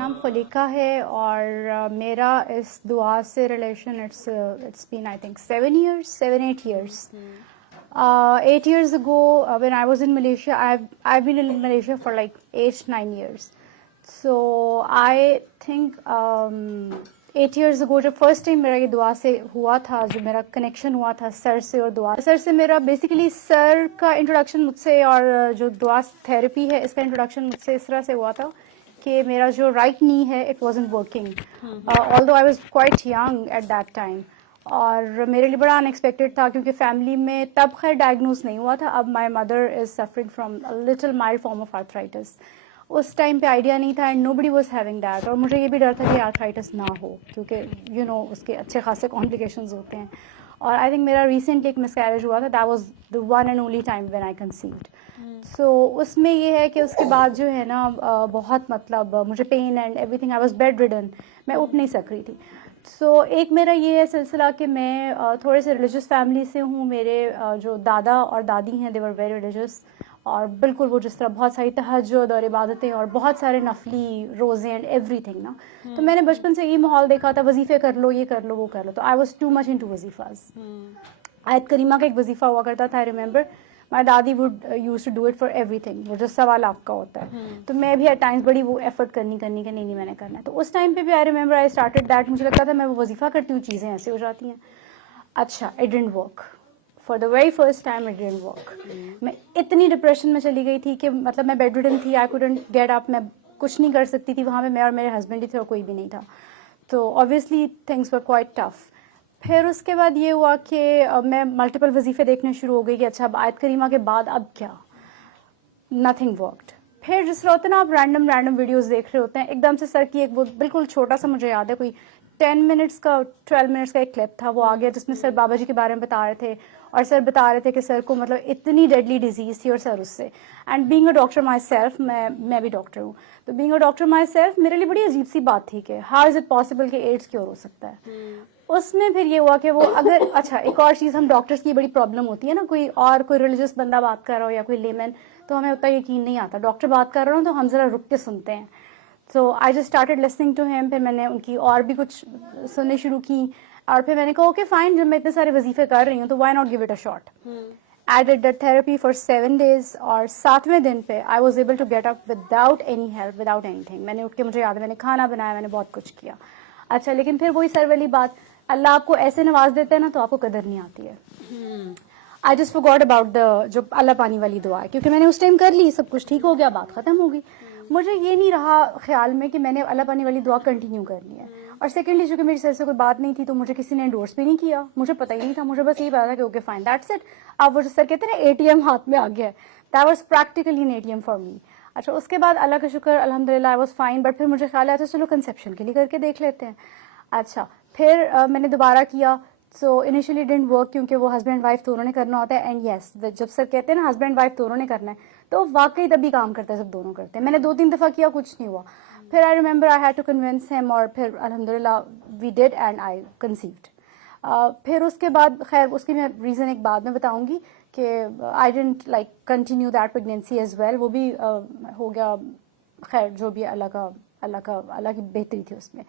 نام خلیقہ ہے اور میرا اس دعا سے relation it's been I think 7 8 years. 8 years ago when I was in Malaysia, I've been in Malaysia for like 8 9 years. So I think 8 years ago جب first time میرا یہ دعا سے ہوا تھا, جو میرا کنیکشن ہوا تھا سر سے, اور دعا سر سے میرا بیسیکلی سر کا انٹروڈکشن مجھ سے, اور جو دعا تھراپی ہے اس کا انٹروڈکشن مجھ سے اس طرح سے ہوا تھا کہ میرا جو رائٹ نی ہے it wasn't working, although I was quite young at that time. اور میرے لیے بڑا ان ایکسپیکٹڈ تھا کیونکہ فیملی میں تب خیر ڈائگنوز نہیں ہوا تھا. اب my mother is suffering from little mild form of arthritis. اس ٹائم پہ آئیڈیا نہیں تھا and nobody was having that, اور مجھے یہ بھی ڈر تھا کہ آرتھرائٹس نہ ہو کیونکہ اس کے اچھے خاصے کمپلیکیشنز ہوتے ہیں. اور آئی تھنک میرا ریسنٹلی ایک مس کیریج ہوا تھا, that was the one and only time when I conceived. So اس میں یہ ہے کہ اس کے بعد جو ہے نا بہت مطلب مجھے pain and everything, I was bedridden, میں اٹھ نہیں سک رہی تھی. سو ایک میرا یہ ہے سلسلہ کہ میں تھوڑے سے ریلیجیس فیملی سے ہوں. میرے جو دادا اور دادی ہیں دے ور ویری ریلیجیس, اور بالکل وہ جس طرح بہت ساری تہجد اور عبادتیں اور بہت سارے نفلی روزے اینڈ ایوری تھنگ نا. تو میں نے بچپن سے یہ ماحول دیکھا تھا, وظیفے کر لو, یہ کر لو, وہ کر لو. تو I was too much into وظیفاز. آیت کریمہ کا ایک وظیفہ ہوا کرتا تھا, آئی ریمبر مائی دادی would use to do it for everything, وہ جو 1.25 کا ہوتا ہے. تو میں بھی ایٹ ٹائمس بڑی وہ ایفرٹ کرنی کہ نہیں میں نے کرنا ہے. تو اس ٹائم پہ بھی آئی ریمبر آئی اسٹارٹڈ دیٹ, مجھے لگتا تھا میں وہ وظیفہ کرتی ہوں چیزیں ایسے ہو جاتی ہیں. اچھا, it didn't work for the very first time, it didn't work. میں اتنی ڈپریشن میں چلی گئی تھی کہ مطلب میں بیڈ ریڈن تھی, آئی کوڈنٹ گیٹ اپ, میں کچھ نہیں کر سکتی تھی وہاں پہ. میں اور میرے ہسبینڈ ہی تھے اور کوئی بھی نہیں تھا. تو obviously things were quite tough. پھر اس کے بعد یہ ہوا کہ میں ملٹیپل وظیفے دیکھنے شروع ہو گئی کہ اچھا اب آیت کریمہ کے بعد اب کیا, نتھنگ ورکڈ. پھر جس طرح ہوتا ہے نا آپ رینڈم ویڈیوز دیکھ رہے ہوتے ہیں, ایک دم سے سر کی ایک وہ بالکل چھوٹا سا, مجھے یاد ہے کوئی 10 منٹس کا 12 منٹس کا ایک کلپ تھا, وہ آ گیا جس میں سر بابا جی کے بارے میں بتا رہے تھے, اور سر بتا رہے تھے کہ سر کو مطلب اتنی ڈیڈلی ڈیزیز تھی, اور سر اس سے, and being a doctor my self, میں بھی ڈاکٹر ہوں, تو being a doctor my self میرے لیے بڑی عجیب سی بات تھی کہ ہاؤ از اٹ پاسبل کہ ایڈس کیور ہو سکتا ہے. اس میں پھر یہ ہوا کہ وہ اگر اچھا ایک اور چیز, ہم ڈاکٹرس کی بڑی پرابلم ہوتی ہے نا, کوئی ریلیجیس بندہ بات کر رہا ہو یا کوئی لیمن, تو ہمیں اتنا یقین نہیں آتا. ڈاکٹر بات کر رہا ہوں تو ہم ذرا رک کے سنتے ہیں. So I just started listening to him. پھر میں نے ان کی اور بھی کچھ سننے شروع کی, اور پھر میں نے کہا اوکے فائن, جب میں اتنے سارے وظیفے کر رہی ہوں تو why not give it a shot. I did that therapy for 7 days, اور 7ویں دن پہ I was able to get up without any help, without anything. میں نے اٹھ کے, مجھے یاد ہے میں نے کھانا بنایا, میں نے بہت کچھ کیا. اچھا, لیکن پھر وہی سر والی بات, اللہ آپ کو ایسے نواز دیتے ہیں نا تو آپ کو قدر نہیں آتی ہے. I just forgot about جو اللہ پانی والی دعا ہے, کیونکہ میں نے اس ٹائم کر لی, سب کچھ ٹھیک ہو گیا, بات ختم ہو گئی. مجھے یہ نہیں رہا خیال میں کہ میں نے اللہ پانی والی دعا کنٹینیو کرنی ہے. اور سیکنڈلی چونکہ میری سر سے کوئی بات نہیں تھی تو مجھے کسی نے انڈورس بھی نہیں کیا, مجھے پتہ ہی نہیں تھا, مجھے بس یہی پتا تھا کہ اوکے فائن دیٹس اٹ. اب وہ جو سر کہتے ہیں نا ATM ہاتھ میں آ گیا ہے, that was practically an ATM for me. اچھا, اس کے بعد اللہ کا شکر الحمدللہ آئی واز فائن. بٹ پھر مجھے خیال آیا تھا چلو کنسیپشن کے لیے کر کے دیکھ لیتے ہیں. اچھا, پھر میں نے دوبارہ کیا. سو انیشلی ڈنٹ ورک کیونکہ وہ ہسبینڈ وائف دونوں نے کرنا ہوتا ہے. اینڈ یس, جب سر کہتے ہیں نا ہسبینڈ وائف دونوں نے کرنا ہے تو واقعی تبھی کام کرتا ہے جب دونوں کرتے ہیں. میں نے 2-3 دفعہ کیا, کچھ نہیں ہوا. پھر I remember I had to convince him, اور پھر الحمدللہ we did and I conceived. پھر اس کے بعد خیر اس کی میں ریزن ایک بعد میں بتاؤں گی کہ I didn't like continue that pregnancy as well. وہ بھی ہو گیا خیر, جو بھی اللہ کی بہتری تھی اس میں.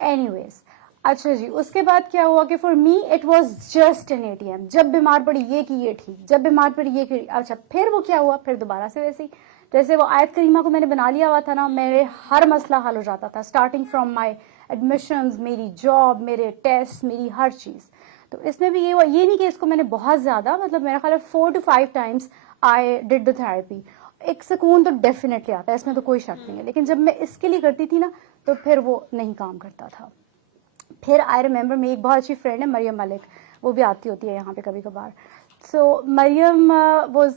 اینی ویز, اچھا جی, اس کے بعد کیا ہوا کہ for me it was just an ATM. جب بیمار پڑی یہ کی یہ ٹھیک, جب بیمار پڑی یہ کی. اچھا, پھر وہ کیا ہوا, پھر دوبارہ سے ویسے ہی جیسے وہ آیت کریمہ کو میں نے بنا لیا ہوا تھا نا, میرے ہر مسئلہ حل ہو جاتا تھا, اسٹارٹنگ فرام مائی ایڈمیشنز, میری جاب, میرے ٹیسٹ, میری ہر چیز. تو اس میں بھی یہ ہوا, یہ نہیں کہ اس کو میں نے بہت زیادہ, مطلب میرا خیال ہے 4 to 5 times I did the therapy. ایک سکون تو ڈیفینیٹلی آتا ہے, اس میں تو کوئی شک نہیں ہے, لیکن جب میں اس کے لیے کرتی تھی نا تو پھر وہ نہیں کام کرتا تھا. پھر آئی ریمبر میری ایک بہت اچھی فرینڈ ہے مریم ملک, وہ بھی آتی ہوتی ہے یہاں پہ کبھی کبھار. سو مریم واز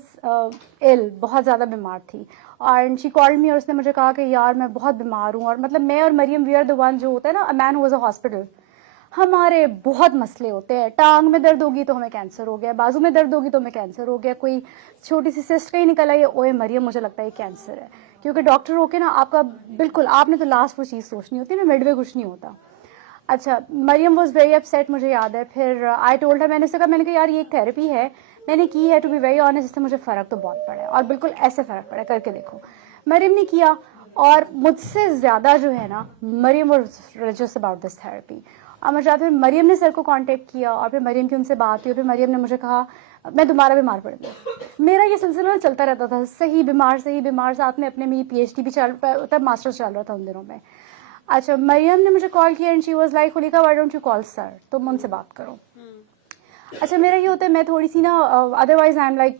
ill, بہت زیادہ بیمار تھی, اور شی کالڈ می, اور اس نے مجھے کہا کہ یار میں بہت بیمار ہوں. اور مطلب میں اور مریم وی آر دا ون, جو ہوتا ہے نا اے مین ہو واز اے ہاسپٹل. ہمارے بہت مسئلے ہوتے ہیں, ٹانگ میں درد ہوگی تو ہمیں کینسر ہو گیا, بازو میں درد ہوگی تو ہمیں کینسر ہو گیا, کوئی چھوٹی سی سسٹ کہیں نکل آئی, اوے مریم مجھے لگتا ہے یہ کینسر ہے. کیونکہ ڈاکٹر ہو کے نا آپ کا بالکل, آپ نے تو لاسٹ وہ چیز سوچنی ہوتی ہے نا, مڈ وے کچھ نہیں ہوتا. اچھا, مریم واز ویری اپسیٹ, مجھے یاد ہے. پھر آئی ٹولڈ ہر, میں نے کہا یار یہ ایک تھراپی ہے, میں نے کی ہے, ٹو بی ویری آنیسٹ, اس سے مجھے فرق تو بہت پڑا ہے, اور بالکل ایسے فرق پڑا ہے, کر کے دیکھو. مریم نے کیا, اور مجھ سے زیادہ جو ہے نا Maryam was religious about this therapy. اور مجھے یاد ہے مریم نے سر کو کانٹیکٹ کیا اور پھر مریم کی ان سے بات ہوئی اور پھر مریم نے مجھے کہا میں دوبارہ بیمار پڑ گئی. میرا یہ سلسلہ چلتا رہتا تھا, صحیح بیمار ساتھ میں اپنے میری پی ایچ ڈی بھی تب ماسٹرز چل رہا تھا ان دنوں میں. اچھا مریم نے مجھے کال کیا and she was like Khaliqa why don't you call sir, تم ان سے بات کرو. اچھا میرا یہ ہوتا ہے میں تھوڑی سی نا otherwise I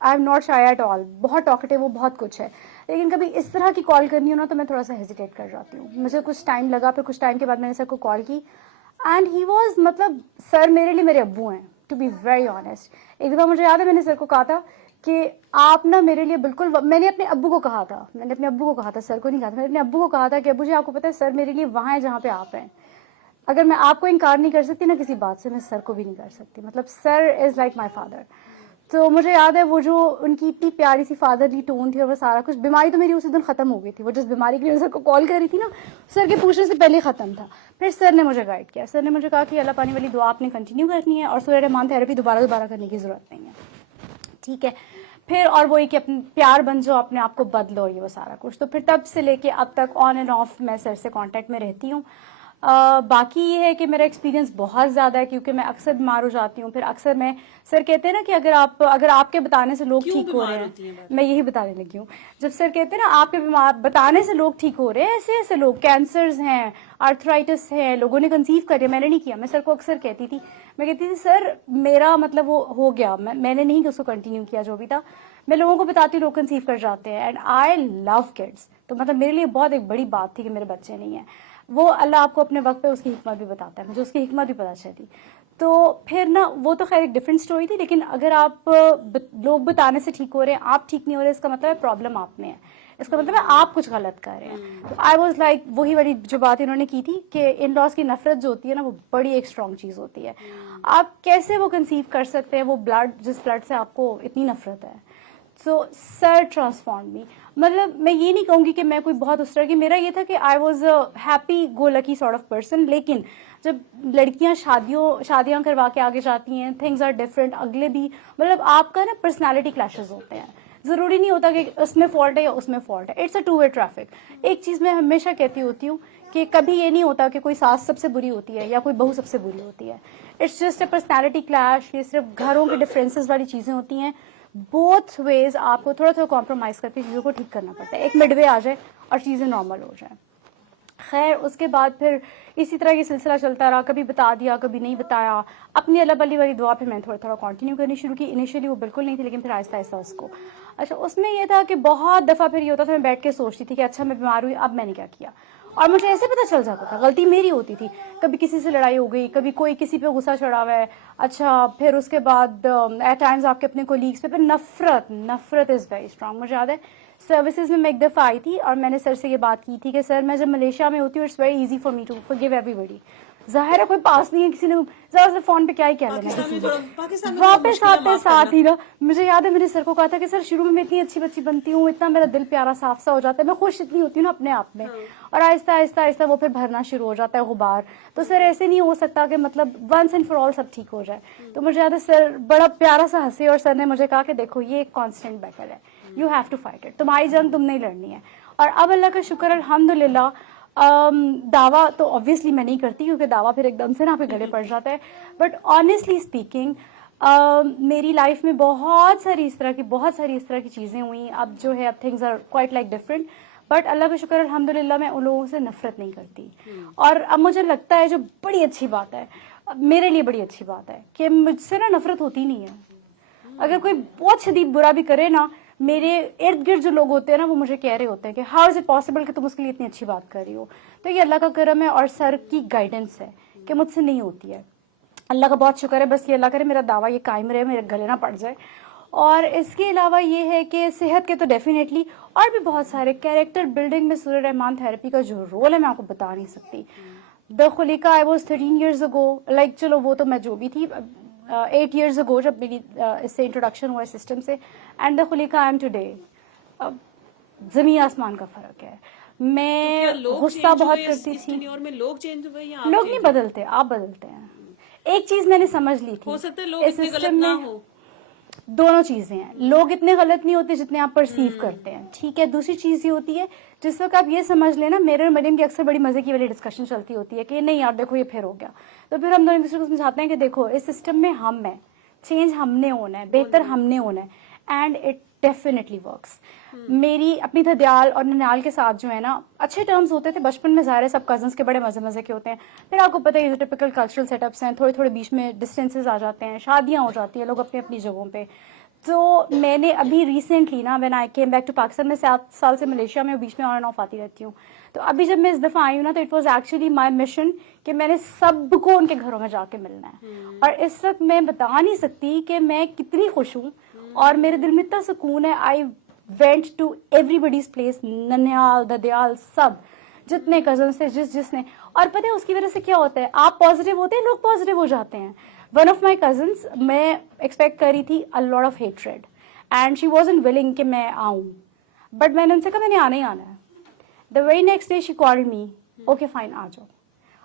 am not shy at all, بہت ٹاکٹیو, وہ بہت کچھ ہے, لیکن کبھی اس طرح کی کال کرنی ہو نا تو میں تھوڑا سا ہیزیٹیٹ کر جاتی ہوں. مجھے کچھ ٹائم لگا, پھر کچھ ٹائم کے بعد میں نے سر کو کال کی اینڈ ہی واز مطلب سر میرے لیے میرے ابو ہیں, ٹو بی ویری آنیسٹ. ایک دفعہ مجھے یاد ہے میں نے سر کو کہا تھا کہ آپ نا میرے لیے بالکل, میں نے اپنے ابو کو کہا تھا, سر کو نہیں کہا تھا, میں نے اپنے ابو کو کہا تھا کہ ابو جی آپ کو پتا ہے سر میرے لیے وہاں ہے جہاں پہ آپ ہیں. اگر میں آپ کو انکار نہیں کر سکتی نا کسی بات سے, میں سر کو بھی نہیں کر سکتی. مطلب سر از لائک مائی فادر. تو مجھے یاد ہے وہ جو ان کی اتنی پیاری سی فادرلی ٹون تھی اور وہ سارا کچھ, بیماری تو میری اسی دن ختم ہو گئی تھی, وہ جس بیماری کے لیے سر کو کال کر رہی تھی نا سر کے پوچھنے سے پہلے ختم تھا. پھر سر نے مجھے گائڈ کیا, سر نے مجھے کہا کہ اللہ پانی والی دعا آپ نے کنٹینیو کرنی ہے اور سورہ رحمان تھراپی دوبارہ کرنے کی ضرورت نہیں ہے, ٹھیک ہے. پھر اور وہی کہ اپنے پیار بن جاؤ, اپنے آپ کو بدلو, یہ وہ سارا کچھ. تو پھر تب سے لے کے اب تک آن اینڈ آف میں سر سے کانٹیکٹ میں رہتی ہوں. باقی یہ ہے کہ میرا ایکسپیرینس بہت زیادہ ہے کیونکہ میں اکثر بیمار ہو جاتی ہوں. پھر اکثر میں سر کہتے ہیں نا کہ اگر آپ کے بتانے سے لوگ ٹھیک ہو رہے ہیں, میں یہی بتانے لگی ہوں, جب سر کہتے ہیں نا آپ کے بتانے سے لوگ ٹھیک ہو رہے ہیں, ایسے ایسے لوگ کینسرز ہیں, آرتھرائٹس ہے, لوگوں نے کنسیو کر لیا, میں نے نہیں کیا. میں سر کو اکثر کہتی تھی, میں کہتی تھی سر میرا مطلب وہ ہو گیا, میں نے نہیں اس کو کنٹینیو کیا جو بھی تھا. میں لوگوں کو بتاتی ہوں لوگ کنسیو کر جاتے ہیں, اینڈ آئی لو کڈس. تو مطلب میرے لیے بہت ایک بڑی بات تھی کہ میرے بچے نہیں ہیں. وہ اللہ آپ کو اپنے وقت پہ اس کی حکمت بھی بتاتا ہے, مجھے اس کی حکمت بھی پتہ چلی. تو پھر نا وہ تو خیر ایک ڈفرینٹ اسٹوری تھی, لیکن اگر آپ لوگ بتانے سے ٹھیک ہو رہے ہیں, آپ ٹھیک نہیں ہو رہے, اس کا مطلب ہے پرابلم آپ میں ہے, اس کا مطلب ہے آپ کچھ غلط کر رہے ہیں. تو آئی واز لائک وہی والی جو بات انہوں نے کی تھی کہ ان لاس کی نفرت جو ہوتی ہے نا وہ بڑی ایک اسٹرانگ چیز ہوتی ہے. آپ کیسے وہ کنسیو کر سکتے ہیں, وہ بلڈ جس بلڈ سے آپ کو اتنی نفرت ہے. سو سر ٹرانسفارم می. مطلب میں یہ نہیں کہوں گی کہ میں کوئی بہت اس طرح کی, میرا یہ تھا کہ I was a happy go lucky sort of person. لیکن جب لڑکیاں شادیاں کروا کے آگے جاتی ہیں, تھنگز آر ڈفرینٹ. اگلے بھی مطلب آپ کا نا پرسنالٹی کلیشز ہوتے ہیں, ضروری نہیں ہوتا کہ اس میں فالٹ ہے یا اس میں فالٹ ہے, it's a two way traffic. ایک چیز میں ہمیشہ کہتی ہوتی ہوں کہ کبھی یہ نہیں ہوتا کہ کوئی ساس سب سے بری ہوتی ہے یا کوئی بہو سب سے بری ہوتی ہے. It's just a personality clash, یہ صرف گھروں کے ڈفرینسز والی چیزیں ہوتی ہیں. بوتھ ویز آپ کو تھوڑا کمپرومائز کر کے چیزوں کو ٹھیک کرنا پڑتا ہے, ایک مڈ وے آ جائے اور چیزیں نارمل ہو جائیں. خیر اس کے بعد پھر اسی طرح یہ سلسلہ چلتا رہا, کبھی بتا دیا کبھی نہیں بتایا. اپنی اللہ بلی والی دعا پھر میں تھوڑا کنٹینیو کرنی شروع کی. انیشیلی وہ بالکل نہیں تھی, لیکن پھر آہستہ آہستہ اس کو. اچھا اس میں یہ تھا کہ بہت دفعہ پھر یہ ہوتا تھا میں بیٹھ کے سوچتی تھی کہ اچھا میں بیمار ہوئی, اب میں نے کیا کیا, اور مجھے ایسے پتہ چل جاتا تھا غلطی میری ہوتی تھی. کبھی کسی سے لڑائی ہو گئی, کبھی کوئی کسی پہ غصہ چڑھا ہوا ہے. اچھا پھر اس کے بعد ایٹ ٹائمز آپ کے اپنے کولیگس پہ پھر نفرت از ویری اسٹرانگ. مجھے یاد ہے سروسز میں ایک دفعہ آئی تھی اور میں نے سر سے یہ بات کی تھی کہ سر میں جب ملیشیا میں ہوتی ہوں it's very easy for me to forgive ایوری بڈی. ظاہر ہے کوئی پاس نہیں ہے, کسی نے ذرا سے فون پہ کیا ہی کہہ لینا, واپس آتے ساتھ ہی نا. مجھے یاد ہے میں نے سر کو کہا تھا کہ سر شروع میں اتنی اچھی بچی بنتی ہوں, اتنا میرا دل پیارا صاف سا ہو جاتا ہے, میں خوش اتنی ہوتی ہوں نا اپنے آپ میں, اور آہستہ آہستہ وہ پھر بھرنا شروع ہو جاتا ہے غبار. تو سر ایسے نہیں ہو سکتا کہ مطلب ونس اینڈ فار آل سب ٹھیک ہو جائے. تو مجھے یاد ہے سر بڑا پیارا سا ہنسے اور سر نے مجھے کہا کہ دیکھو یہ ایک کانسٹنٹ بیٹل ہے, you have to fight it, تمہاری جنگ تم نہیں لڑنی ہے. اور اب اللہ کا شکر الحمدللہ. دعویٰ تو obviously میں نہیں کرتی کیونکہ دعویٰ پھر ایک دم سے نا پہ گلے پڑ جاتا ہے, بٹ آنیسٹلی اسپیکنگ میری لائف میں بہت ساری اس طرح کی چیزیں ہوئیں. اب جو ہے اب things are quite like different, but اللہ کا شکر الحمدللہ میں ان لوگوں سے نفرت نہیں کرتی. اور اب مجھے لگتا ہے جو بڑی اچھی بات ہے, میرے لیے بڑی اچھی بات ہے کہ مجھ سے نا نفرت ہوتی نہیں ہے. اگر کوئی بہت شدید برا بھی کرے نا, میرے ارد گرد جو لوگ ہوتے ہیں نا وہ مجھے کہہ رہے ہوتے ہیں کہ ہاؤ از اٹ پاسبل کہ تم اس کے لیے اتنی اچھی بات کر رہی ہو. تو یہ اللہ کا کرم ہے اور سر کی گائیڈنس ہے کہ مجھ سے نہیں ہوتی ہے. اللہ کا بہت شکر ہے, بس یہ اللہ کرے میرا دعویٰ یہ قائم رہے, میرے گلے نہ پڑ جائے. اور اس کے علاوہ یہ ہے کہ صحت کے تو ڈیفینیٹلی اور بھی بہت سارے کیریکٹر بلڈنگ میں سورہ رحمان تھراپی کا جو رول ہے میں آپ کو بتا نہیں سکتی. The Khaliqa I was 13 years ago, like چلو وہ تو میں جو بھی تھی 8 years ago جب میری اس سے انٹروڈکشن ہوا سسٹم سے, and the Khaliqa I am today. زمین آسمان کا فرق ہے. میں غصہ بہت کرتی تھی. لوگ نہیں بدلتے, آپ بدلتے ہیں. ایک چیز میں نے سمجھ لی تھی, ہو سکتا ہے لوگ اتنے غلط نہ ہو. دونوں چیزیں ہیں, لوگ اتنے غلط نہیں ہوتے جتنے آپ پرسیو کرتے ہیں, ٹھیک ہے. دوسری چیز یہ ہوتی ہے جس وقت آپ یہ سمجھ لیں نا, میرے اور مریم کی اکثر بڑی مزے کی والی ڈسکشن چلتی ہوتی ہے کہ نہیں یار دیکھو یہ پھر ہو گیا, تو پھر ہم دونوں ایک دوسرے کو سمجھاتے ہیں کہ دیکھو اس سسٹم میں ہم ہیں, چینج ہم نے ہونا ہے, بہتر ہم نے ہونا ہے, اینڈ اٹ ڈیفینیٹلی ورکس. میری اپنی دھدیال اور ننیال کے ساتھ جو ہے نا اچھے ٹرمز ہوتے تھے بچپن میں, ظاہر ہے سب کزنس کے بڑے مزے مزے کے ہوتے ہیں, پھر آپ کو پتہ ہے یہ جو ٹپکل کلچرل سیٹ اپس ہیں, تھوڑے تھوڑے بیچ میں ڈسٹینسز آ جاتے ہیں, شادیاں ہو جاتی ہیں, لوگ اپنی اپنی جگہوں پہ. تو میں نے ابھی ریسنٹلی نا when I came back to Pakistan, میں 7 سال سے ملیشیا میں بیچ میں آن اینڈ آف آتی رہتی ہوں, تو ابھی جب میں اس دفعہ آئی ہوں نا تو it was actually my mission کہ میں نے سب کو ان کے گھروں میں جا کے ملنا ہے. اور اس وقت میں بتا نہیں سکتی کہ میں کتنی خوش ہوں اور میرے دل میں اتنا سکون ہے. آئی وینٹ ٹو ایوری بڈیز پلیس, ننیال, ددیال, سب جتنے کزنس تھے جس نے. اور پتہ ہے اس کی وجہ سے کیا ہوتا ہے, آپ پازیٹیو ہوتے ہیں, لوگ پازیٹیو ہو جاتے ہیں. ون آف مائی کزنس, میں ایکسپیکٹ کر رہی تھی a lot of hatred and she wasn't willing کہ میں آؤں, بٹ میں نے ان سے کہا میں نے آنا ہی آنا ہے. the very next day she called me, okay fine آ جاؤ.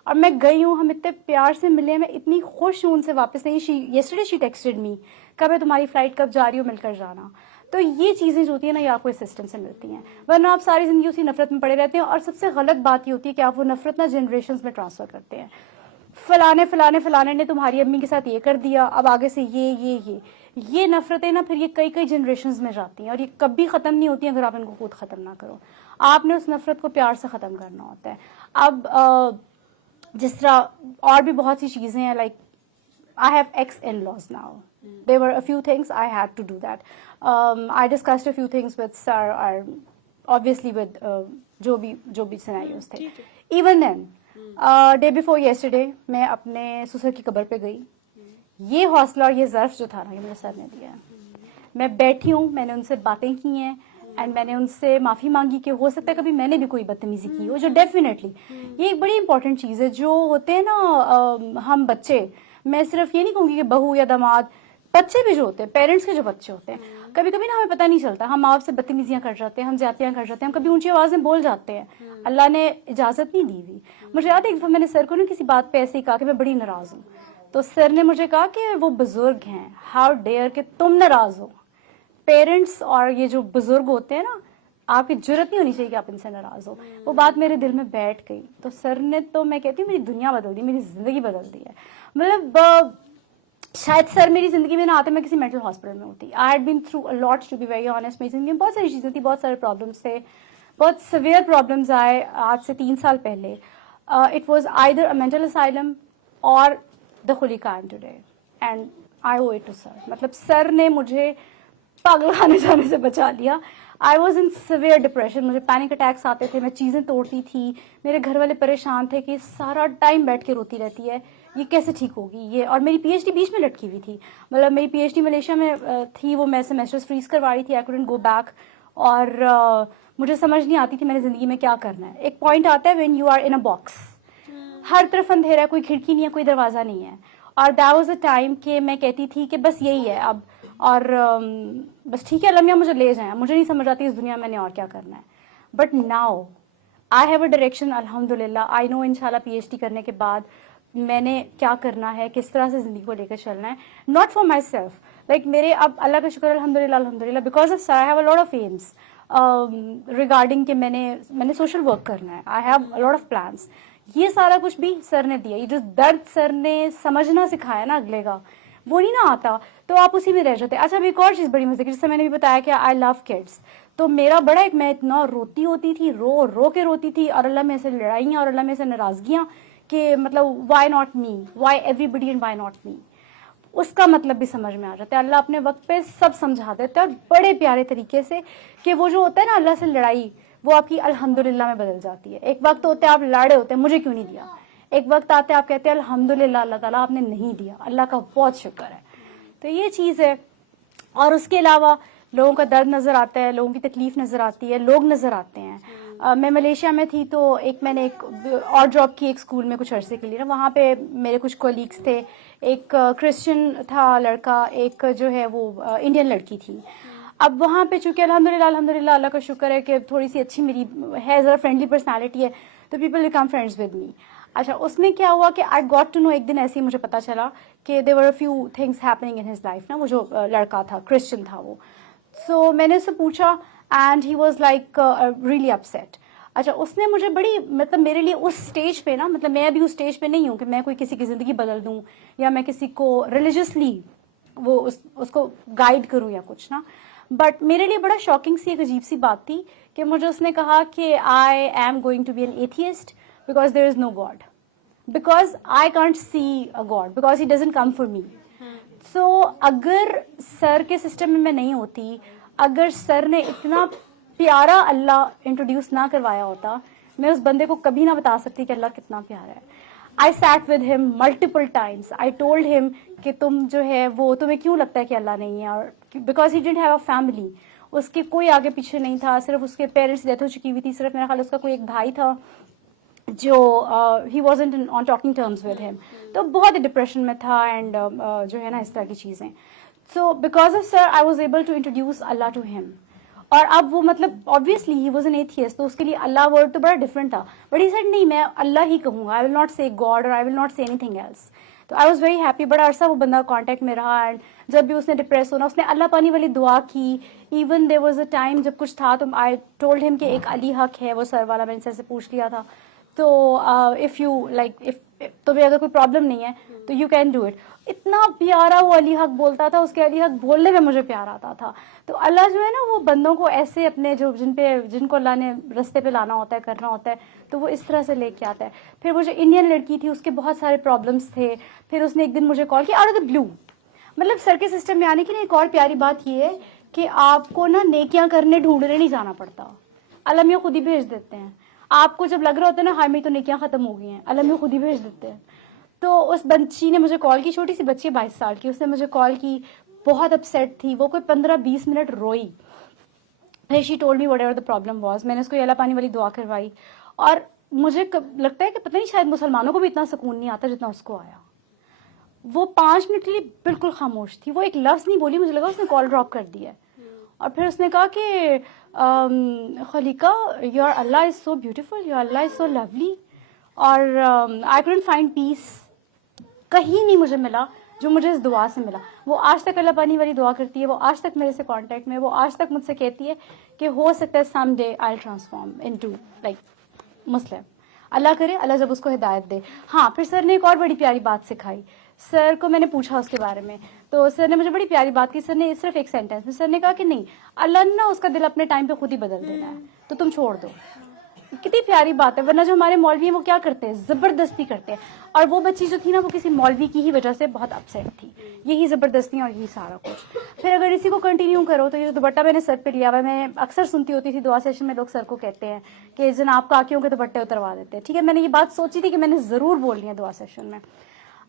اور میں گئی ہوں, ہم اتنے پیار سے ملے, میں اتنی خوش ہوں ان سے واپس نہیں. yesterday she texted me کب ہے تمہاری فلائٹ, کب جا رہی ہو, مل کر جانا. تو یہ چیزیں جو ہوتی ہیں نا یہ آپ کو اس سسٹم سے ملتی ہیں, ورنہ آپ ساری زندگی اسی نفرت میں پڑے رہتے ہیں. اور سب سے غلط بات یہ ہوتی ہے کہ آپ وہ نفرت نا جنریشنز میں ٹرانسفر کرتے ہیں. فلانے نے تمہاری امی کے ساتھ یہ کر دیا, اب آگے سے یہ نفرتیں نا پھر یہ کئی جنریشنز میں جاتی ہیں, اور یہ کبھی ختم نہیں ہوتی ہیں اگر آپ ان کو خود ختم نہ کرو. آپ نے اس نفرت کو پیار سے ختم کرنا ہوتا ہے. اب جس طرح اور بھی بہت سی چیزیں ہیں, like I have ex-in-laws now. There were a few things I had to do that. I discussed a few things with sir, or obviously with جو بھی scenarios تھے. Even then, day before yesterday, میں اپنے سسر کی قبر پہ گئی. یہ حوصلہ اور یہ ظرف جو تھا نا یہ میرے سر نے دیا ہے. میں بیٹھی ہوں, میں نے ان سے باتیں کی ہیں, اینڈ میں نے ان سے معافی مانگی کہ ہو سکتا ہے کبھی میں نے بھی کوئی بدتمیزی کی ہو, جو ڈیفینیٹلی یہ ایک بڑی امپورٹنٹ چیز ہے. جو ہوتے ہیں نا ہم بچے, میں صرف یہ نہیں کہوں گی کہ بہو یا داماد, بچے بھی جو ہوتے ہیں, پیرنٹس کے جو بچے ہوتے ہیں, کبھی کبھی نا ہمیں پتہ نہیں چلتا, ہم آپ سے بدتمیزیاں کر جاتے ہیں, ہم زیادتیاں کر جاتے ہیں, ہم کبھی اونچی آواز میں بول جاتے ہیں, اللہ نے اجازت نہیں دی ہوئی. مجھے یاد ہے ایک دفعہ میں نے سر کو نا کسی بات پہ ایسے ہی کہا کہ میں بڑی ناراض ہوں, تو سر نے مجھے کہا کہ وہ بزرگ ہیں, ہاؤ ڈیئر کہ تم ناراض ہو. پیرنٹس اور یہ جو بزرگ ہوتے ہیں نا, آپ کی جرت نہیں ہونی چاہیے کہ آپ ان سے ناراض ہو. وہ بات میرے دل میں بیٹھ گئی. تو سر نے تو میں کہتی ہوں میری دنیا بدل دی, میری زندگی بدل دی ہے. مطلب شاید سر میری زندگی میں نہ آتے میں کسی مینٹل ہاسپٹل میں ہوتی. I had been through a lot to be very honest. میری زندگی میں بہت ساری چیزیں تھیں, بہت سارے پرابلمس تھے, بہت سیویئر پرابلمس آئے آج سے 3 سال پہلے. It was either a mental asylum اور the خلیقہ I am today, and I owe it to sir. مطلب سر نے مجھے پاگل خانے جانے سے بچا لیا. I was in severe depression, مجھے پینک اٹیکس آتے تھے, میں چیزیں توڑتی تھی, میرے گھر والے پریشان تھے کہ سارا ٹائم بیٹھ کے روتی رہتی ہے, یہ کیسے ٹھیک ہوگی یہ. اور میری پی ایچ ڈی بیچ میں لٹکی ہوئی تھی, مطلب میری پی ایچ ڈی ملیشیا میں تھی, وہ میں سیمیسٹرز فریز کروا رہی تھی, I couldn't go back, اور مجھے سمجھ نہیں آتی تھی میں نے زندگی میں کیا کرنا ہے. ایک پوائنٹ آتا ہے when you are in a box, ہر طرف اندھیرا ہے, کوئی کھڑکی نہیں ہے, کوئی دروازہ نہیں ہے. اور that was a time کہ میں کہتی تھی کہ بس یہی ہے اب, اور بس ٹھیک ہے اللہ میاں مجھے لے جائیں, مجھے نہیں سمجھ آتی اس دنیا میں نے اور کیا کرنا ہے. But now I have a direction, الحمد للہ. آئی نو ان شاء اللہ پی ایچ ڈی کرنے کے بعد میں نے کیا کرنا ہے, کس طرح سے زندگی کو لے کر چلنا ہے. Not for myself, like میرے اب اللہ کا شکر الحمد للہ because of sir I have a lot of aims regarding کہ میں نے سوشل ورک کرنا ہے. I have a lot of plans. یہ سارا کچھ بھی سر نے دیا. یہ جو درد سر نے سمجھنا سکھایا نا اگلے کا, وہ نہیں نہ آتا تو آپ اسی میں رہ جاتے. اچھا اب ایک اور چیز بڑی مزے کی, جس سے میں نے بھی بتایا کہ آئی لو کڈس, تو میرا بڑا ایک, میں اتنا روتی ہوتی تھی, رو کے روتی تھی, اور اللہ میں سے لڑائیاں اور اللہ میں سے ناراضگیاں کہ مطلب why not me, why everybody and why not me. اس کا مطلب بھی سمجھ میں آ جاتا ہے. اللہ اپنے وقت پہ سب سمجھا دیتا ہے, اور بڑے پیارے طریقے سے, کہ وہ جو ہوتا ہے نا اللہ سے لڑائی, وہ آپ کی الحمدللہ میں بدل جاتی ہے. ایک وقت ہوتا ہے آپ لڑے ہوتے ہیں مجھے کیوں نہیں دیا, ایک وقت آتے آپ کہتے ہیں الحمدللہ اللہ تعالیٰ آپ نے نہیں دیا, اللہ کا بہت شکر ہے. تو یہ چیز ہے. اور اس کے علاوہ لوگوں کا درد نظر آتا ہے, لوگوں کی تکلیف نظر آتی ہے, لوگ نظر آتے ہیں. میں ملیشیا میں تھی تو میں نے ایک اور جاب کی ایک اسکول میں کچھ عرصے کے لیے نا, وہاں پہ میرے کچھ کولیگس تھے. ایک کرسچن تھا لڑکا, ایک جو ہے وہ انڈین لڑکی تھی. اب وہاں پہ چونکہ الحمدللہ اللہ کا شکر ہے کہ تھوڑی سی اچھی میری ہے, ذرا فرینڈلی پرسنالٹی ہے, تو people become friends with me. اچھا اس میں کیا ہوا کہ آئی گاٹ ٹو نو, ایک دن ایسے ہی مجھے پتا چلا کہ there were few things happening in his life نا. وہ جو لڑکا تھا کرسچن تھا وہ, سو میں نے اس سے پوچھا and he was like really upset. اچھا اس نے مجھے بڑی مطلب میرے لیے اس اسٹیج پہ نا, مطلب میں ابھی اس اسٹیج پہ نہیں ہوں کہ میں کوئی کسی کی زندگی بدل دوں یا میں کسی کو ریلیجیسلی وہ اس کو گائیڈ کروں یا کچھ نا, بٹ میرے لیے بڑا شاکنگ سی ایک عجیب سی بات تھی کہ مجھے اس نے کہا کہ I am going to be an atheist because there is no God, because I can't see a God because he doesn't come for me. So اگر سر کے سسٹم میں نہیں ہوتی, اگر سر نے اتنا پیارا اللہ انٹروڈیوس نہ کروایا ہوتا, میں اس بندے کو کبھی نہ بتا سکتی کہ اللہ کتنا پیارا ہے. I sat with him multiple times. I told him کہ تم جو ہے وہ تمہیں کیوں لگتا ہے کہ اللہ نہیں ہے, اور because he didn't have a family. اس کے کوئی آگے پیچھے نہیں تھا, صرف اس کے پیرنٹس ڈیتھ ہو چکی ہوئی تھی, صرف میرا خیال اس کا کوئی ایک بھائی تھا جو he wasn't on talking terms with him. تو بہت ڈپریشن میں تھا اینڈ جو ہے نا اس طرح کی چیزیں. So because of sir I was able to introduce Allah to him. اور اب وہ مطلب obviously he was an atheist, تو اس کے لیے اللہ ورڈ تو بڑا ڈفرنٹ تھا, بٹ he said نہیں میں اللہ ہی کہوں گا, I will not say God or I will not say anything else. تو I was very happy. بڑا عرصہ وہ بندہ کانٹیکٹ میں رہا, اینڈ جب بھی اس نے ڈپریس ہونا اس نے اللہ پانی والی دعا کی. Even there was a time جب کچھ تھا تو I told him کہ ایک علی حق ہے وہ سر والا, میں نے سر سے پوچھ لیا تھا, تو if you like if تمہیں اگر کوئی پرابلم نہیں ہے تو you can do it. اتنا پیارا وہ علی حق بولتا تھا, اس کے علی حق بولنے میں مجھے پیار آتا تھا. تو اللہ جو ہے نا وہ بندوں کو ایسے اپنے جو جن کو اللہ نے رستے پہ لانا ہوتا ہے, کرنا ہوتا ہے, تو وہ اس طرح سے لے کے آتا ہے. پھر وہ جو انڈین لڑکی تھی اس کے بہت سارے پرابلمس تھے, پھر اس نے ایک دن مجھے کال کیا آؤٹ آف دا بلو. مطلب سر کے سسٹم میں آنے کی ایک اور پیاری بات یہ ہے کہ آپ کو نا نیکیاں کرنے ڈھونڈنے نہیں جانا پڑتا, اللہ میاں خود ہی بھیج دیتے ہیں. آپ کو جب لگ رہا ہوتا ہے نا ہاں میری تو نیکیاں ختم ہو گئی ہیں, اللہ میاں خود ہی بھیج دیتے ہیں. تو اس بچی نے مجھے کال کی, چھوٹی سی بچی ہے 22 سال کی, اس نے مجھے کال کی, بہت اپسیٹ تھی وہ, کوئی 15-20 منٹ روئی. پھر she told me what ever the problem was. میں نے اس کو اللہ پانی والی دعا کروائی, اور مجھے لگتا ہے کہ پتہ نہیں شاید مسلمانوں کو بھی اتنا سکون نہیں آتا جتنا اس کو آیا. وہ 5 منٹ کے لیے بالکل خاموش تھی, وہ ایک لفظ نہیں بولی, مجھے لگا اس نے کال ڈراپ کر دی ہے. اور پھر اس نے کہا کہ خلیقہ یور اللہ از سو بیوٹیفل, یور اللہ از سو لولی, اور آئی کوڈنٹ فائنڈ پیس, کہیں نہیں مجھے ملا جو مجھے اس دعا سے ملا. وہ آج تک اللہ پانی والی دعا کرتی ہے, وہ آج تک میرے سے کانٹیکٹ میں, وہ آج تک مجھ سے کہتی ہے کہ ہو سکتا ہے some day I transform into like Muslim. اللہ کرے, اللہ جب اس کو ہدایت دے. ہاں پھر سر نے ایک اور بڑی پیاری بات سکھائی. سر کو میں نے پوچھا اس کے بارے میں, تو سر نے مجھے بڑی پیاری بات کی. سر نے صرف ایک سینٹینس میں سر نے کہا کہ نہیں, اللہ نے نا اس کا دل اپنے ٹائم پہ خود ہی بدل دینا ہے, تو تم چھوڑ دو. کتنی پیاری بات ہے, ورنہ جو ہمارے مولوی ہیں وہ کیا کرتے ہیں, زبردستی کرتے ہیں. اور وہ بچی جو تھی نا وہ کسی مولوی کی ہی وجہ سے بہت اپسیٹ تھی, یہی زبردستی اور یہی سارا کچھ. پھر اگر اسی کو کنٹینیو کرو تو یہ جو دوپٹہ میں نے سر پہ لیا ہوا ہے, میں اکثر سنتی ہوتی تھی دعا سیشن میں لوگ سر کو کہتے ہیں کہ جناب کاکیوں کے دوپٹے اتروا دیتے ہیں. ٹھیک ہے, میں نے یہ بات سوچی تھی کہ میں نے ضرور بولنی ہے دعا سیشن میں.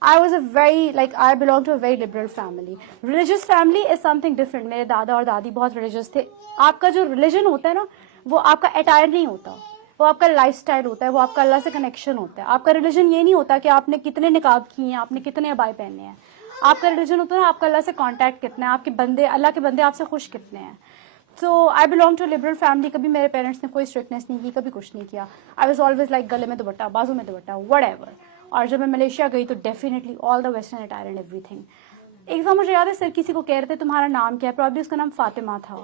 I was a very I belong to a very liberal family. Religious family is something different. میرے دادا اور دادی بہت ریلیجیس تھے. آپ کا جو ریلیجن ہوتا ہے نا وہ آپ کا اٹائر نہیں ہوتا, وہ آپ کا لائف اسٹائل ہوتا ہے, وہ آپ کا اللہ سے کنیکشن ہوتا ہے. آپ کا ریلیجن یہ نہیں ہوتا کہ آپ نے کتنے نقاب کیے ہیں, آپ نے کتنے عبائے پہنے ہیں. آپ کا ریلیجن ہوتا ہے نا آپ کا اللہ سے کانٹیکٹ کتنا ہے, آپ کے بندے, اللہ کے بندے آپ سے خوش کتنے ہیں. So I belong to liberal family. کبھی میرے پیرنٹس نے کوئی اسٹرکٹنیس نہیں کی, کبھی کچھ نہیں کیا. آئی واز آلویز لائک گلے میں دوپٹہ, بازو میں دوپٹہ, وٹ ایور. اور جب میں ملیشیا گئی تو definitely all the western attire and every thing. ایک دفعہ مجھے یاد ہے سر کسی کو کہہ رہے تھے تمہارا نام کیا ہے, پرابلی اس کا نام فاطمہ تھا,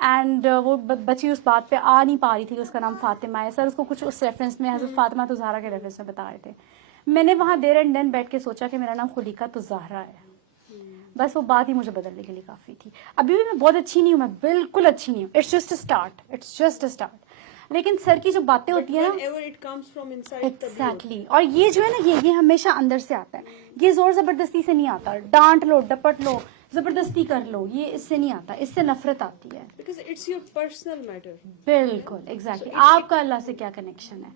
اینڈ وہ بچی اس بات پہ آ نہیں پا رہی تھی کہ اس کا نام فاطمہ ہے. سر اس کو کچھ اس ریفرنس میں حضرت فاطمہ تو زہرا کے ریفرنس میں بتا رہے تھے. میں نے وہاں دیر اینڈ دین بیٹھ کے سوچا کہ میرا نام خلیقہ تو زہرا ہے. بس وہ بات ہی مجھے بدلنے کے لیے کافی تھی. ابھی بھی میں بہت اچھی نہیں ہوں, میں بالکل اچھی نہیں ہوں. It's just a start, it's just a start. لیکن سر کی جو باتیں ہوتی ہیں نا ایگزیکٹلی, اور یہ جو ہے نا یہ ہمیشہ اندر سے آتا ہے. یہ زور زبردستی سے نہیں آتا, ڈانٹ لو ڈپٹ لو زبردستی کر لو, یہ اس سے نہیں آتا, اس سے نفرت آتی ہے. Because it's your personal matter. بالکل ایگزیکٹلی, آپ کا اللہ سے کیا کنیکشن ہے.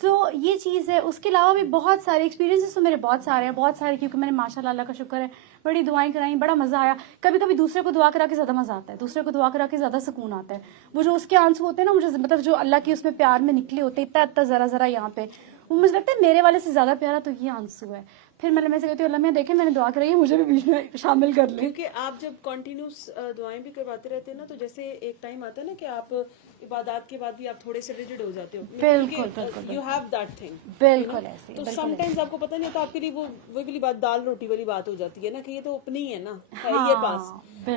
تو یہ چیز ہے. اس کے علاوہ بھی بہت سارے ایکسپیرینسز تو میرے بہت سارے ہیں, بہت سارے, کیونکہ میں نے ماشاء اللہ اللہ کا شکر ہے بڑی دعائیں کرائیں, بڑا مزہ آیا. کبھی کبھی دوسرے کو دعا کرا کے زیادہ مزہ آتا ہے, دوسرے کو دعا کرا کے زیادہ سکون آتا ہے. وہ جو اس کے آنسو ہوتے ہیں نا, مجھے مطلب جو اللہ کی اس میں پیار میں نکلے ہوتے ہیں, اتنا ذرا ذرا یہاں پہ, وہ مجھے لگتا ہے میرے والے سے زیادہ پیارا تو یہ آنسو ہے. پھر میں سے کہتی ہوں اللہ میاں دیکھیں میں نے دعا کرائی ہے, مجھے بھی بیچ میں شامل کر لیں. کیونکہ آپ جب کنٹینیوس دعائیں بھی کرواتے رہتے ہیں نا, تو جیسے ایک ٹائم آتا ہے نا کہ آپ عبادات کے بعد بھی آپ تھوڑے سے ریجڈ ہو جاتے ہو. بالکل یو ہیو دیٹ تھنگ. بالکل ایسے. تو سم ٹائمز آپ کو پتہ نہیں ہوتا, آپ کے لیے وہ والی بات دال روٹی والی بات ہو جاتی ہے نا, کہ یہ تو اپنی ہے نا, ہے یہ پاس.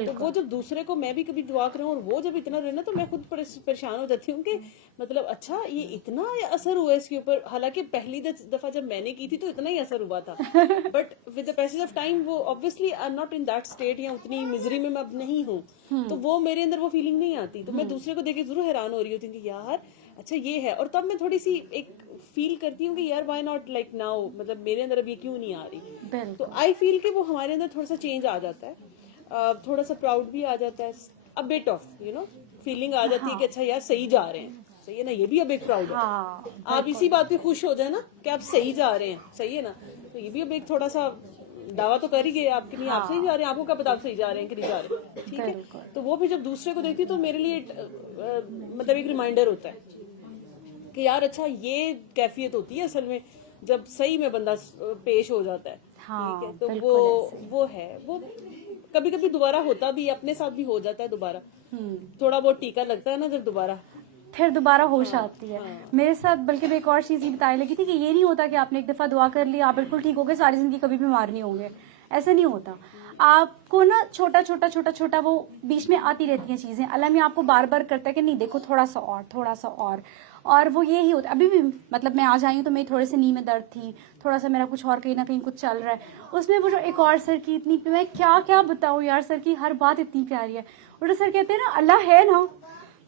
تو وہ جب دوسرے کو میں بھی کبھی دعا کروں اور وہ جب اتنا رہے نا, تو میں خود پریشان ہو جاتی ہوں کہ مطلب اچھا یہ اتنا اثر ہوا اس کے اوپر. حالانکہ پہلی دفعہ جب میں نے کی تھی تو اتنا ہی اثر ہوا تھا, but with the passage of time وہ obviously I'm not in that state, یا اتنی مزری میں اب نہیں ہوں, تو وہ میرے اندر وہ فیلنگ نہیں آتی. تو میں دوسرے کو دیکھ کے ضرور حیران ہو رہی ہوتی ہوں کہ یار اچھا یہ ہے, اور تب میں تھوڑی سی ایک فیل کرتی ہوں کہ یار وائی ناٹ لائک ناؤ, مطلب میرے اندر اب یہ کیوں نہیں آ رہی. تو آئی فیل کہ وہ ہمارے اندر تھوڑا سا چینج آ جاتا ہے, تھوڑا سا پراؤڈ بھی آ جاتا ہے, a bit of فیلنگ آ جاتی ہے کہ اچھا یار صحیح جا رہے ہیں, صحیح ہے نا, یہ بھی اب ایک پراؤڈ ہے. آپ اسی بات پہ خوش ہو جائیں نا کہ آپ صحیح جا رہے ہیں, صحیح ہے نا, تو یہ بھی اب ایک تھوڑا سا دعویٰ تو کر ہی گئے آپ کے لیے, آپ صحیح جا رہے ہیں, آپ کو کیا پتا آپ صحیح جا رہے ہیں کہ نہیں جا رہے, ٹھیک ہے. تو وہ بھی جب دوسرے کو دیکھتی تو میرے لیے مطلب ایک ریمائنڈر ہوتا ہے کہ یار اچھا یہ کیفیت ہوتی ہے اصل میں جب صحیح میں بندہ پیش ہو جاتا ہے, ٹھیک ہے. تو وہ ہے, وہ کبھی کبھی دوبارہ ہوتا بھی, اپنے ساتھ بھی ہو جاتا ہے دوبارہ, تھوڑا بہت ٹیکا لگتا ہے نا جب پھر دوبارہ ہوش آتی ہے. میرے ساتھ بلکہ ایک اور چیز یہ بتانے لگی تھی کہ یہ نہیں ہوتا کہ آپ نے ایک دفعہ دعا کر لی آپ بالکل ٹھیک ہو گئے, ساری زندگی کبھی بیمار نہیں ہوں گے, ایسا نہیں ہوتا. آپ کو نا چھوٹا چھوٹا چھوٹا چھوٹا وہ بیچ میں آتی رہتی ہیں چیزیں, اللہ میں آپ کو بار بار کرتا ہے کہ نہیں دیکھو تھوڑا سا اور تھوڑا سا اور وہ یہی ہوتا ہے. ابھی بھی مطلب میں آج آئی ہوں تو میری تھوڑے سے نی میں درد تھی, تھوڑا سا میرا کچھ اور کہیں نہ کہیں کچھ چل رہا ہے, اس میں وہ جو ایک اور سر کی اتنی, میں کیا بتاؤں یار, سر کی ہر بات اتنی پیاری ہے. اور سر کہتے ہیں نا اللہ ہے نا,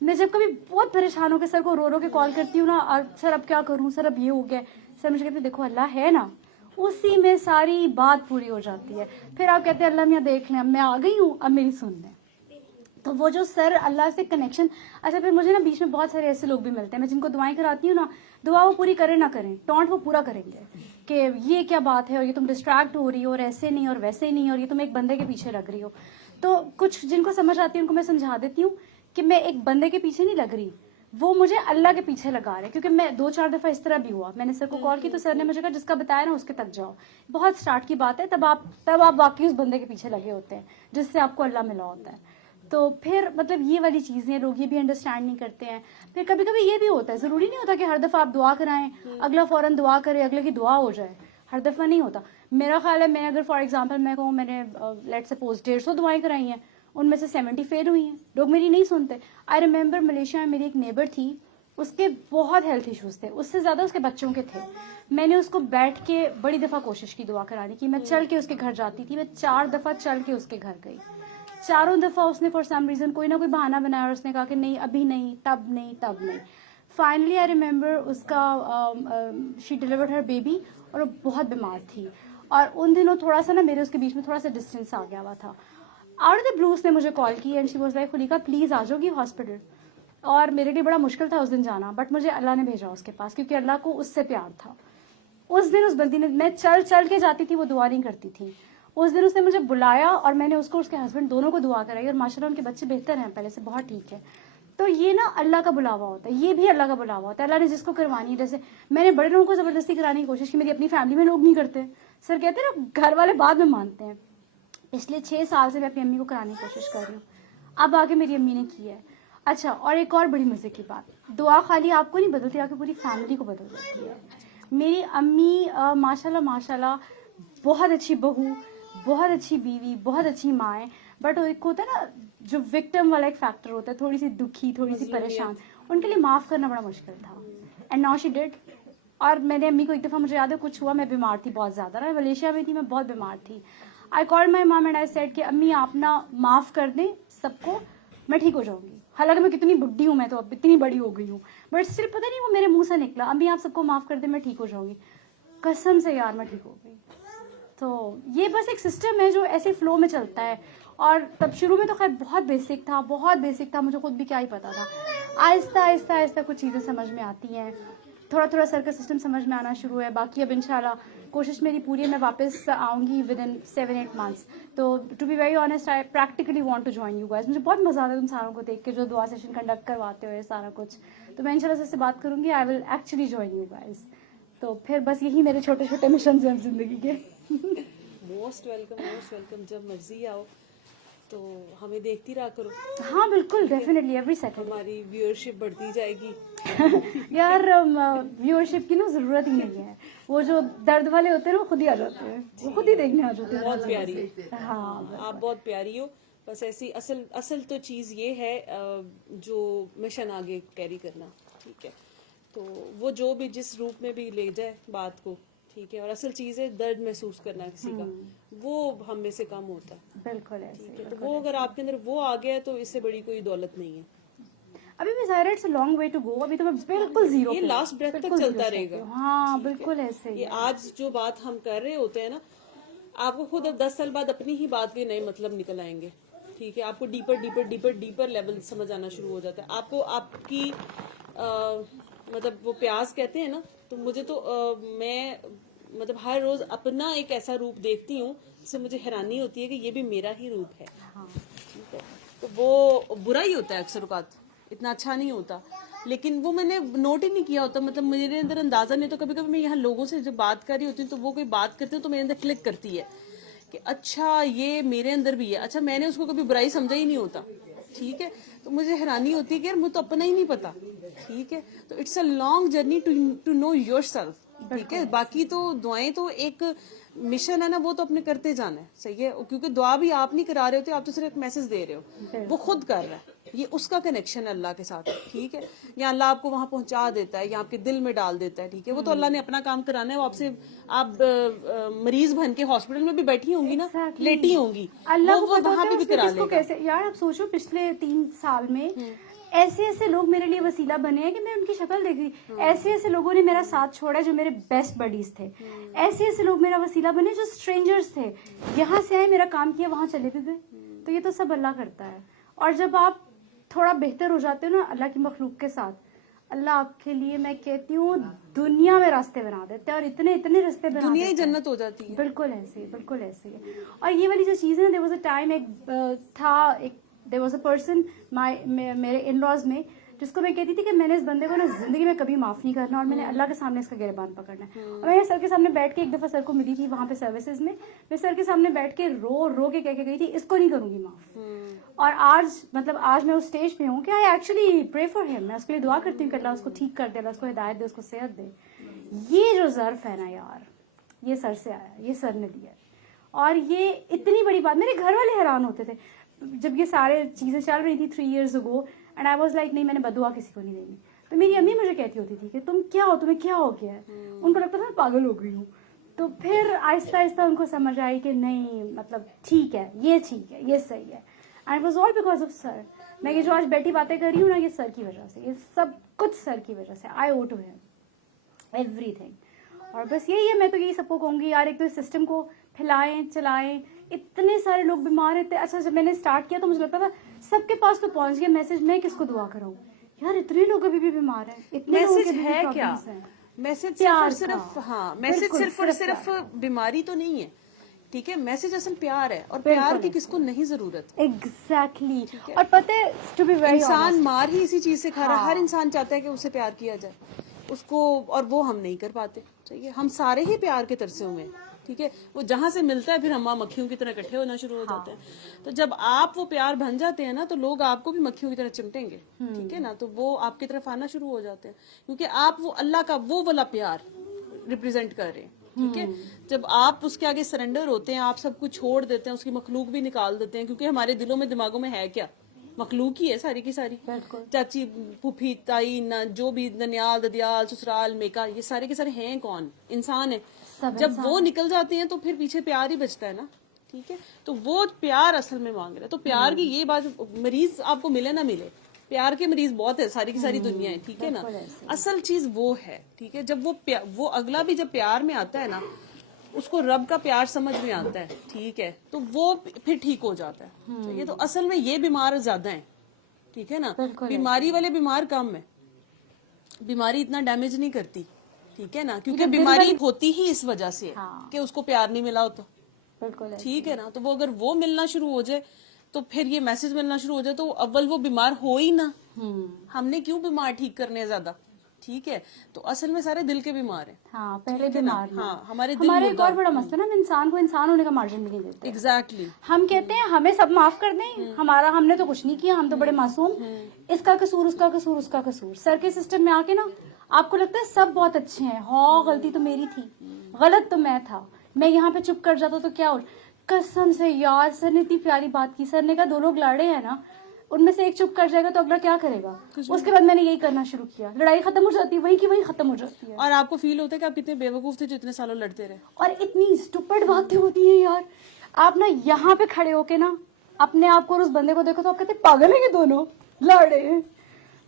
میں جب کبھی بہت پریشان ہو کے سر کو رو کے کال کرتی ہوں نا, اور سر اب کیا کروں, سر اب یہ ہو گیا, سر مجھے کہتے ہیں دیکھو اللہ ہے نا, اسی میں ساری بات پوری ہو جاتی ہے. پھر آپ کہتے ہیں اللہ میاں دیکھ لیں اب میں آ گئی ہوں, اب میری سن لیں. تو وہ جو سر اللہ سے کنیکشن. اچھا پھر مجھے نا بیچ میں بہت سارے ایسے لوگ بھی ملتے ہیں, میں جن کو دعائیں کراتی ہوں نا, دعا وہ پوری کریں نہ کریں, ٹونٹ وہ پورا کریں گے کہ یہ کیا بات ہے, اور یہ تم ڈسٹریکٹ ہو رہی ہو, اور ایسے نہیں اور ویسے نہیں, اور یہ تم ایک بندے کے پیچھے لگ رہی ہو. تو کچھ جن کو سمجھ آتی ہے ان کو میں سمجھا دیتی ہوں کہ میں ایک بندے کے پیچھے نہیں لگ رہی, وہ مجھے اللہ کے پیچھے لگا رہے ہیں. کیونکہ میں 2-4 دفعہ اس طرح بھی ہوا, میں نے سر کو کال کی تو سر نے مجھے کہا جس کا بتایا نا اس کے تک جاؤ. بہت اسٹارٹ کی بات ہے, تب آپ واقعی اس بندے کے پیچھے لگے ہوتے ہیں جس سے آپ کو اللہ ملا ہوتا ہے. تو پھر مطلب یہ والی چیزیں لوگ یہ بھی انڈرسٹینڈ نہیں کرتے ہیں. پھر کبھی کبھی یہ بھی ہوتا ہے, ضروری نہیں ہوتا کہ ہر دفعہ آپ دعا کرائیں اگلا فوراً دعا کرے, اگلے کی دعا ہو جائے, ہر دفعہ نہیں ہوتا. میرا خیال ہے میں اگر فار ایگزامپل میں کہوں میں نے لیٹ سپوز 150 دعائیں کرائی ہیں, ان میں سے 70 فیل ہوئی ہیں, لوگ میری نہیں سنتے. آئی ریممبر ملیشیا میں میری ایک نیبر تھی, اس کے بہت ہیلتھ ایشوز تھے, اس سے زیادہ اس کے بچوں کے تھے. میں نے اس کو بیٹھ کے بڑی دفعہ کوشش کی دعا کرانے کی, میں چل کے اس کے گھر جاتی تھی, میں 4 دفعہ چل کے اس کے گھر گئی. چاروں دفعہ اس نے فار سم ریزن کوئی نہ کوئی بہانہ بنایا, اور اس نے کہا کہ نہیں ابھی نہیں, تب نہیں, تب نہیں. فائنلی آئی ریممبر اس کا شی ڈیلیورڈ ہر بیبی, اور وہ بہت بیمار تھی. اور ان دنوں تھوڑا سا نا میرے اس کے بیچ میں تھوڑا سا ڈسٹینس آ گیا ہوا تھا. آؤٹ آف دا بلو اس نے مجھے کال کی and she was like Khaliqa please آ جاؤ گی ہاسپٹل. اور میرے لیے بڑا مشکل تھا اس دن جانا, بٹ مجھے اللہ نے بھیجا اس کے پاس, کیونکہ اللہ کو اس سے پیار تھا. اس دن اس بندی نے, میں چل کے جاتی تھی, وہ دعا نہیں کرتی تھی. اس دن اس نے مجھے بلایا اور میں نے اس کو اس کے ہسبینڈ دونوں کو دعا کرائی, اور ماشاء اللہ ان کے بچے بہتر ہیں پہلے سے, بہت ٹھیک ہے. تو یہ نا اللہ کا بلاوا ہوتا ہے, یہ بھی اللہ کا بلاوا ہوتا ہے. اللہ نے جس کو کروانی ہے, جیسے میں نے بڑے لوگوں کو زبردستی کرانے کی کوشش کی, میری اپنی فیملی میں لوگ نہیں کرتے. سر کہتے ہیں نا گھر والے بعد میں مانتے ہیں. پچھلے 6 سال سے میں اپنی امی کو کرانے کی کوشش کر رہی ہوں, اب آگے میری امی نے کی ہے. اچھا اور ایک اور بڑی مزے کی بات, دعا خالی آپ کو نہیں بدلتی, آپ کی پوری فیملی کو بدل دیتی ہے. میری امی ماشاء اللہ بہت اچھی بہو, بہت اچھی بیوی, بہت اچھی ماں ہے. بٹ ایک ہوتا ہے نا جو وکٹم والا ایک فیکٹر ہوتا ہے, تھوڑی سی دکھی, تھوڑی سی پریشان, ان کے لیے معاف کرنا بڑا مشکل تھا. And now she did. اور میں نے امی کو ایک دفعہ, مجھے یاد ہے کچھ ہوا, میں بیمار تھی بہت زیادہ, میں ملیشیا میں تھی, میں بہت بیمار تھی. I called my mom and I said کہ امی آپ نا معاف کر دیں سب کو, میں ٹھیک ہو جاؤں گی. حالانکہ میں کتنی بڈھی ہوں, میں تو اب اتنی بڑی ہو گئی ہوں, بٹ اسٹل پتہ نہیں وہ میرے منہ سے نکلا, امی آپ سب کو معاف کر دیں میں ٹھیک ہو جاؤں گی. قسم سے یار میں ٹھیک ہو گئی. تو یہ بس ایک سسٹم ہے جو ایسے فلو میں چلتا ہے. اور تب شروع میں تو خیر بہت بیسک تھا, مجھے خود بھی کیا ہی پتا تھا. آہستہ کچھ چیزیں سمجھ میں آتی ہیں, تھوڑا سر کا سسٹم سمجھ میں آنا شروع ہے. باقی اب انشاءاللہ کوشش میری پوری ہے, میں واپس آؤں گی ود ان 7-8 months. تو to be very honest I practically want to join you guys. مجھے بہت مزہ آتا ہے تم ساروں کو دیکھ کے, جو دعا سیشن کنڈکٹ کرواتے ہو یہ سارا کچھ. تو میں انشاءاللہ سے بات کروں گی, I will actually join you guys. تو پھر بس یہی میرے چھوٹے چھوٹے مشن ہیں زندگی کے. موسٹ ویلکم, جب مرضی آؤ تو ہمیں دیکھتی رہا کرو. ہاں بالکل, ڈیفینیٹلی ایوری سیکنڈ. ہماری ویورشپ بڑھتی جائے گی. یار ویورشپ کی نا ضرورت ہی نہیں ہے, وہ جو درد والے ہوتے ہیں نا وہ خود ہی آ جاتے ہیں, وہ خود ہی دیکھنے آ جاتے ہیں. بہت پیاری. ہاں آپ بہت پیاری ہو. بس ایسی اصل تو چیز یہ ہے جو مشن آگے کیری کرنا, ٹھیک ہے. تو وہ جو بھی جس روپ میں بھی لے جائے بات کو, ٹھیک ہے. اور اصل چیز ہے درد محسوس کرنا کسی کا, وہ ہم میں سے کم ہوتا ہے. بالکل ایسے. ٹھیک ہے, تو وہ اگر آپ کے اندر وہ آ گیا تو اس سے بڑی کوئی دولت نہیں ہے. ابھی بھی ظاہر ہے it's a long way to go, ابھی تو میں بالکل زیرو. یہ لاسٹ بریتھ تک چلتا رہے گا. ہاں بالکل ایسے. یہ آج جو بات ہم کر رہے ہوتے ہیں نا, آپ کو خود اب 10 سال بعد اپنی ہی بات کے نئے مطلب نکل آئیں گے. ٹھیک ہے, آپ کو ڈیپر لیول سمجھ آنا شروع ہو جاتا ہے. آپ کو آپ کی مطلب وہ پیاس کہتے ہیں نا, تو مجھے تو میں مطلب ہر روز اپنا ایک ایسا روپ دیکھتی ہوں جس سے مجھے حیرانی ہوتی ہے کہ یہ بھی میرا ہی روپ ہے. ٹھیک ہے, تو وہ برا ہی ہوتا ہے اکثر اوقات, اتنا اچھا نہیں ہوتا. لیکن وہ میں نے نوٹ ہی نہیں کیا ہوتا, مطلب میرے اندر اندازہ نہیں. تو کبھی کبھی میں یہاں لوگوں سے جب بات کر رہی ہوتی ہوں تو وہ کوئی بات کرتے ہیں تو میرے اندر کلک کرتی ہے کہ اچھا یہ میرے اندر بھی ہے. اچھا میں نے اس کو کبھی برائی سمجھا ہی نہیں ہوتا. ٹھیک ہے, تو مجھے حیرانی ہوتی ہے کہ یار مجھے تو اپنا ہی نہیں پتا. ٹھیک ہے, تو it's a long journey to know yourself. ٹھیک ہے, باقی تو دعائیں تو ایک مشن ہے نا, وہ تو اپنے کرتے جانا ہے. صحیح ہے, کیونکہ دعا بھی آپ نہیں کرا رہے ہوتے, آپ تو صرف ایک میسج دے رہے ہو, وہ خود کر رہا ہے. یہ اس کا کنیکشن ہے اللہ کے ساتھ. ٹھیک ہے, یا اللہ آپ کو وہاں پہنچا دیتا ہے یا آپ کے دل میں ڈال دیتا ہے. ٹھیک ہے, وہ تو اللہ نے اپنا کام کرانا ہے. وہ آپ سے آپ مریض بن کے ہاسپٹل میں بھی بیٹھی ہوں گی نا, لیٹی ہوں گی, اللہ وہ وہاں پہ بھی کرا لے گا. یار آپ سوچو پچھلے 3 سال میں ایسے ایسے لوگ میرے لیے وسیلہ بنے ہیں کہ میں ان کی شکل دیکھ رہی. ایسے ایسے لوگوں نے میرا ساتھ چھوڑا جو میرے بیسٹ بڈیز تھے. ایسے ایسے لوگ میرا وسیلہ بنے جو اسٹرینجرز تھے, یہاں سے آئے میرا کام کیا وہاں چلے بھی گئے. تو یہ تو سب اللہ کرتا ہے. اور جب آپ تھوڑا بہتر ہو جاتے ہو نا اللہ کی مخلوق کے ساتھ, اللہ آپ کے لیے میں کہتی ہوں دنیا میں راستے بنا دیتے ہیں, اور اتنے اتنے راستے بنا دنیا ہی جنت ہو جاتی ہے. بالکل ایسے, بالکل ایسے ہے. اور یہ والی جو چیز ہے نا, there was a time, there was a person میرے ان لاز میں جس کو میں کہتی تھی کہ میں نے اس بندے کو نا زندگی میں کبھی معاف نہیں کرنا, اور میں نے اللہ کے سامنے اس کا گریبان پکڑنا ہے. اور میں سر کے سامنے بیٹھ کے ایک دفعہ سر کو ملی تھی وہاں پہ سروسز میں سر کے سامنے بیٹھ کے رو کے کہہ کے گئی تھی اس کو نہیں کروں گی معاف. اور آج میں اس اسٹیج پہ ہوں کہ آئی ایکچولی پرے فار ہم, میں اس کے لیے دعا کرتی ہوں کہ اللہ اس کو ٹھیک کر دے, اللہ اس کو ہدایت دے, اس کو صحت دے. یہ جو ظرف ہے نا یار, یہ سر سے آیا, یہ سر نے دیا. اور یہ اتنی بڑی بات, میرے گھر والے حیران ہوتے تھے جب یہ سارے چیزیں چل رہی تھی 3 years ago, and I was like نہیں میں نے بدعا کسی کو نہیں دینی. تو میری امی مجھے کہتی ہوتی تھی کہ تم کیا ہو, تمہیں کیا ہو گیا ہے. ان کو لگتا تھا میں پاگل ہو گئی ہوں. تو پھر آہستہ آہستہ ان کو سمجھ آئی کہ نہیں مطلب ٹھیک ہے, یہ ٹھیک ہے, یہ صحیح ہے. And was all because of sir. میں یہ جو آج بیٹھی باتیں کر رہی ہوں نا, یہ سر کی وجہ سے, یہ سب کچھ سر کی وجہ سے. آئی او ٹو ہیم ایوری تھنگ. اور بس یہی ہے, میں تو یہی سب کو کہوں گی یار, ایک تو اس سسٹم کو پھیلائیں چلائیں. اتنے سارے لوگ بیمار ہیں. اچھا جب میں نے اسٹارٹ کیا تو مجھے لگتا تھا سب کے پاس تو پہنچ گیا میسج, میں کس کو دعا کراؤں یار, اتنے لوگ ابھی بھی بیمار ہیں. اتنے میسج ہے کیا, میسج صرف ہاں, میسج صرف اور صرف بیماری تو نہیں ہے. ٹھیک ہے, میسج اصل پیار ہے, اور پیار کی کس کو نہیں ضرورت. ایگزیکٹلی. اور پتہ ہے ٹو بی ویری انسان مار ہی اسی چیز سے کھا رہا ہے. ہر انسان چاہتا ہے کہ اسے پیار کیا جائے اس کو, اور وہ ہم نہیں کر پاتے. ٹھیک ہے, ہم سارے ہی پیار کے ترسے ہوئے ہیں. ٹھیک ہے, وہ جہاں سے ملتا ہے پھر ہم مکھیوں کی طرح اکٹھے ہونا شروع ہو جاتے ہیں. تو جب آپ وہ پیار بن جاتے ہیں نا, تو لوگ آپ کو بھی مکھیوں کی طرح چمٹیں گے. ٹھیک ہے نا, تو وہ آپ کی طرف آنا شروع ہو جاتے ہیں, کیونکہ آپ وہ اللہ کا وہ والا پیار ریپرزینٹ کر رہے ہیں. ٹھیک ہے, جب آپ اس کے آگے سرنڈر ہوتے ہیں, آپ سب کچھ چھوڑ دیتے ہیں, اس کی مخلوق بھی نکال دیتے ہیں. کیونکہ ہمارے دلوں میں دماغوں میں ہے کیا, مخلوق ہی ہے ساری کی ساری. چاچی پھوپھی تائی جو بھی ننیال ددیال سسرال میکا, یہ سارے کے سارے ہیں کون, انسان ہے. جب وہ نکل جاتے ہیں تو پھر پیچھے پیار ہی بچتا ہے نا. ٹھیک ہے, تو وہ پیار اصل میں مانگ رہا ہے. تو پیار کی یہ بات, مریض آپ کو ملے نہ ملے, پیار کے مریض بہت ہے ساری کی ساری دنیا ہے. ٹھیک ہے نا, اصل چیز وہ ہے. ٹھیک ہے, جب وہ اگلا بھی جب پیار میں آتا ہے نا, اس کو رب کا پیار سمجھ میں آتا ہے. ٹھیک ہے, تو وہ پھر ٹھیک ہو جاتا ہے. ٹھیک ہے, تو اصل میں یہ بیمار زیادہ ہیں. ٹھیک ہے نا, بیماری والے بیمار کم ہے, بیماری اتنا ڈیمیج نہیں کرتی. ٹھیک ہے نا, کیونکہ بیماری ہوتی ہی اس وجہ سے ہے کہ اس کو پیار نہیں ملا ہوتا. ٹھیک ہے نا, تو وہ اگر وہ ملنا شروع ہو جائے, تو پھر یہ میسج ملنا شروع ہو جائے, تو اول وہ بیمار ہو ہی نا. ہم نے کیوں بیمار ٹھیک کرنے زیادہ. ٹھیک ہے, تو اصل میں سارے دل کے بیمار ہیں. ہاں پہلے بیمار ہیں. ہاں ہمارے ہمارا ایک اور بڑا مسئلہ نا, ہم انسان کو انسان ہونے کا مارجن بھی نہیں دیتے. ایگزیکٹلی, ہم کہتے ہیں ہمیں سب معاف کر دیں, ہم نے تو کچھ نہیں کیا, ہم تو بڑے معصوم, اس کا قصور, اس کا قصور, اس کا قصور. سر کے سسٹم میں آ کے نا آپ کو لگتا ہے سب بہت اچھے ہیں, ہاں غلطی تو میری تھی, غلط تو میں تھا, میں یہاں پہ چپ کر جاتا تو کیا ہو. قسم سے یار سر نے اتنی پیاری بات کی. سر نے کہا 2 لوگ لڑ رہے ہیں نا, ان میں سے ایک چپ کر جائے گا تو اگلا کیا کرے گا. اس کے بعد میں نے یہی کرنا شروع کیا, لڑائی ختم ہو جاتی ہے, وہی کی وہی ختم ہو جاتی ہے. اور آپ کو فیل ہوتا ہے کہ آپ کتنے بیوقوف تھے جو اتنے سالوں لڑتے رہے. اور اتنی اسٹوپڈ باتیں ہوتی ہیں یار. آپ نا یہاں پہ کھڑے ہو کے نا اپنے آپ کو اور اس بندے کو دیکھو تو آپ کہتے ہیں پاگل ہیں یہ دونوں, لڑ رہے ہیں.